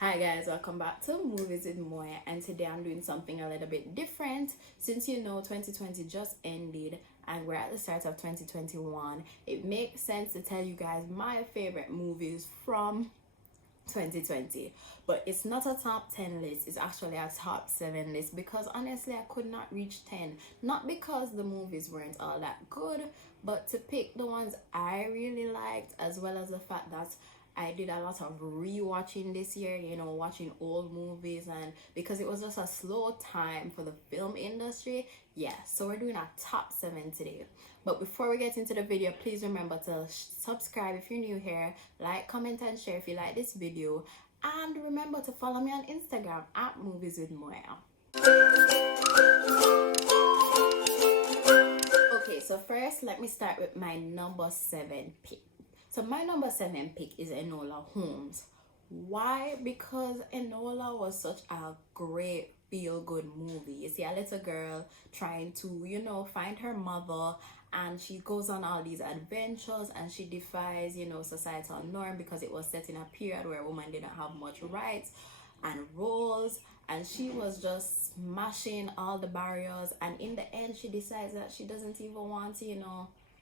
Hi guys, welcome back to Movies with Moya, and today I'm doing something a little bit different. Since 2020 just ended and we're at the start of 2021, it makes sense to tell you guys my favorite movies from 2020. But it's not a top 10 list, it's actually a top 7 list because honestly I could not reach 10. Not because the movies weren't all that good, but to pick the ones I really liked, as well as the fact that I did a lot of rewatching this year, watching old movies, and because it was just a slow time for the film industry. Yeah, so we're doing a top 7 today. But before we get into the video, please remember to subscribe if you're new here, like, comment, and share if you like this video, and remember to follow me on Instagram at Movies with Moya. Okay, so first let me start with my number 7 pick. So my number 7 pick is Enola Holmes. Why? Because Enola was such a great feel-good movie. You see a little girl trying to, find her mother, and she goes on all these adventures and she defies, societal norm because it was set in a period where women didn't have much rights and roles, and she was just smashing all the barriers, and in the end she decides that she doesn't even want to,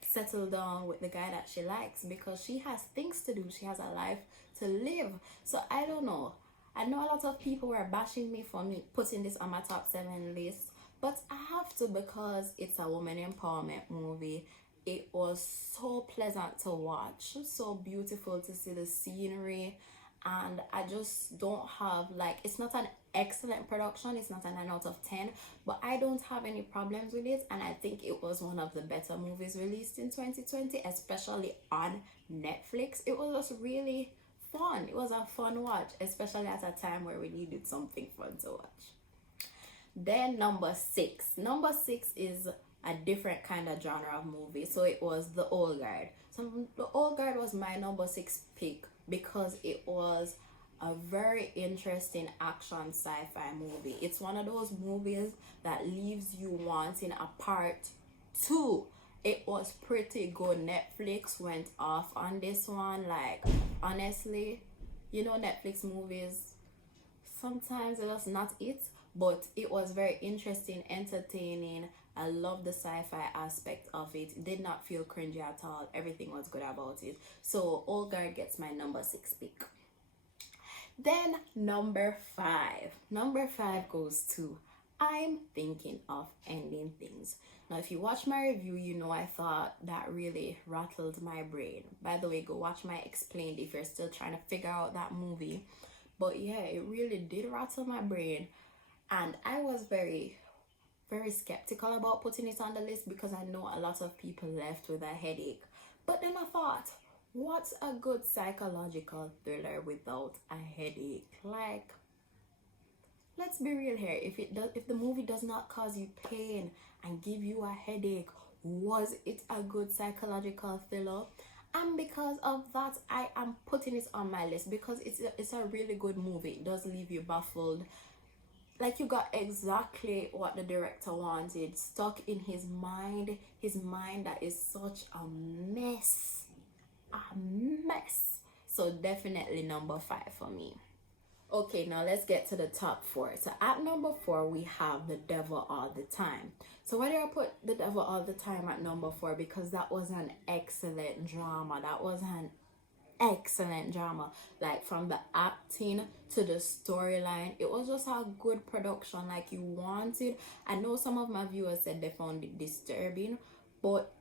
settle down with the guy that she likes because she has things to do, she has a life to live. So I don't know, I know a lot of people were bashing me for me putting this on my top 7 list, but I have to because it's a woman empowerment movie. It was so pleasant to watch, so beautiful to see the scenery, and I just don't have, like, it's not an excellent production, it's not a 9 out of 10, but I don't have any problems with it, and I think it was one of the better movies released in 2020, especially on Netflix. It was just really fun. It was a fun watch, especially at a time where we needed something fun to watch. Then number 6 is a different kind of genre of movie. So it was The Old Guard. So The Old Guard was my number 6 pick because it was a very interesting action sci-fi movie. It's one of those movies that leaves you wanting a part 2. It was pretty good. Netflix went off on this one. Like, honestly, Netflix movies, sometimes it's just not it, but it was very interesting, entertaining. I love the sci-fi aspect of it. It did not feel cringy at all. Everything was good about it. So Old Guard gets my number 6 pick. Then number 5 goes to I'm Thinking of Ending Things. Now if you watch my review, I thought that really rattled my brain. By the way, go watch my explained if you're still trying to figure out that movie. But yeah, it really did rattle my brain, and I was very skeptical about putting it on the list because I know a lot of people left with a headache. But then I thought, what's a good psychological thriller without a headache? Like, let's be real here. If the movie does not cause you pain and give you a headache, was it a good psychological thriller? And because of that, I am putting it on my list because it's a really good movie. It does leave you baffled. Like, you got exactly what the director wanted, stuck in his mind that is such a mess. So definitely number 5 for me. Okay, now let's get to the top 4. So at number 4 we have The Devil All the Time. So why did I put The Devil All the Time at number 4? Because that was an excellent drama. Like, from the acting to the storyline, it was just a good production. Like, you wanted, I know some of my viewers said they found it disturbing, but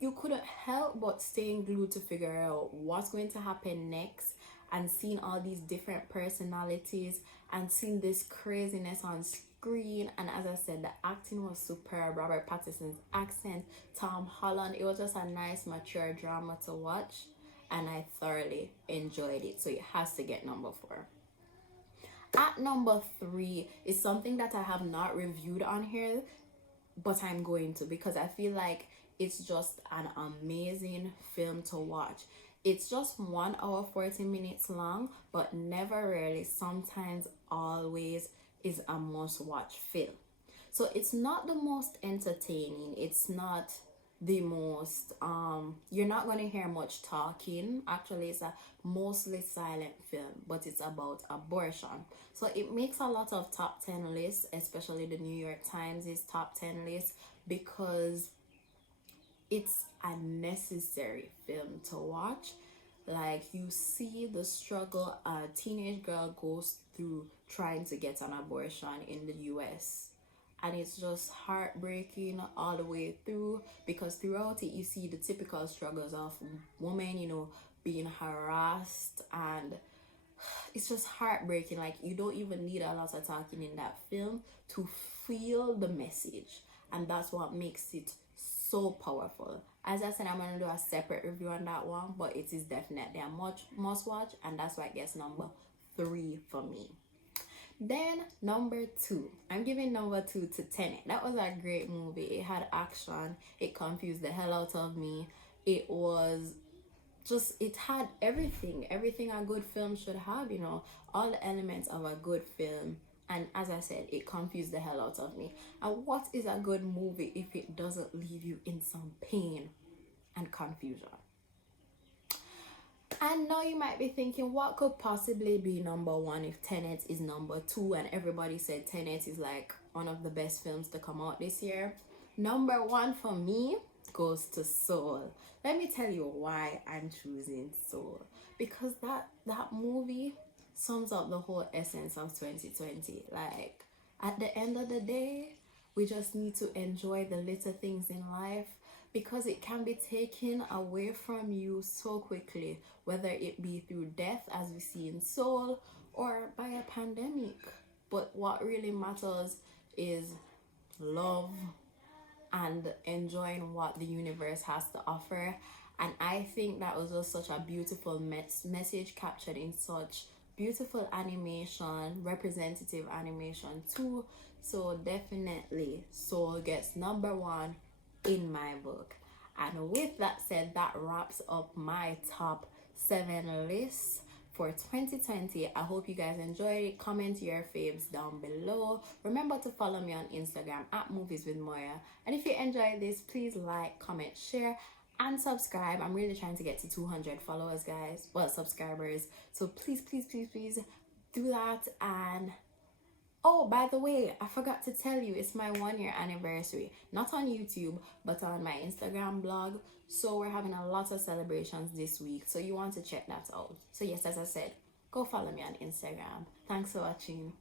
you couldn't help but staying glued to figure out what's going to happen next, and seeing all these different personalities and seeing this craziness on screen. And as I said, the acting was superb. Robert Pattinson's accent, Tom Holland, it was just a nice mature drama to watch, and I thoroughly enjoyed it. So it has to get number 4. At number 3 is something that I have not reviewed on here, but I'm going to, because I feel like it's just an amazing film to watch. It's just 1 hour 40 minutes long, but never, rarely, sometimes, always is a must watch film. So it's not the most entertaining, it's not the most you're not going to hear much talking. Actually, it's a mostly silent film, but it's about abortion. So it makes a lot of top 10 lists, especially the New York Times is top 10 list, because it's a necessary film to watch. Like, you see the struggle a teenage girl goes through trying to get an abortion in the US, and it's just heartbreaking all the way through, because throughout it you see the typical struggles of women, you know, being harassed, and it's just heartbreaking. Like, you don't even need a lot of talking in that film to feel the message, and that's what makes it so powerful. As I said, I'm gonna do a separate review on that one, but it is definitely a must watch, and that's why it gets number 3 for me. Then number 2, I'm giving number 2 to Tenet. That was a great movie. It had action, it confused the hell out of me. It was just, it had everything a good film should have, you know, all the elements of a good film. And as I said, it confused the hell out of me. And what is a good movie if it doesn't leave you in some pain and confusion? And now you might be thinking, what could possibly be number 1 if Tenet is number 2 and everybody said Tenet is like one of the best films to come out this year? Number 1 for me goes to Soul. Let me tell you why I'm choosing Soul. Because that movie sums up the whole essence of 2020. Like, at the end of the day, we just need to enjoy the little things in life, because it can be taken away from you so quickly, whether it be through death, as we see in Soul, or by a pandemic. But what really matters is love and enjoying what the universe has to offer. And I think that was just such a beautiful message captured in such beautiful animation, representative animation too. So definitely Soul gets number 1 in my book. And with that said, that wraps up my top 7 lists for 2020. I hope you guys enjoyed it. Comment your faves down below. Remember to follow me on Instagram at Movies with Moya. And if you enjoyed this, please like, comment, share, and subscribe. I'm really trying to get to 200 followers, guys. Well, subscribers. So please do that. And oh, by the way, I forgot to tell you, it's my 1-year anniversary. Not on YouTube, but on my Instagram blog. So we're having a lot of celebrations this week. So you want to check that out. So yes, as I said, go follow me on Instagram. Thanks for watching.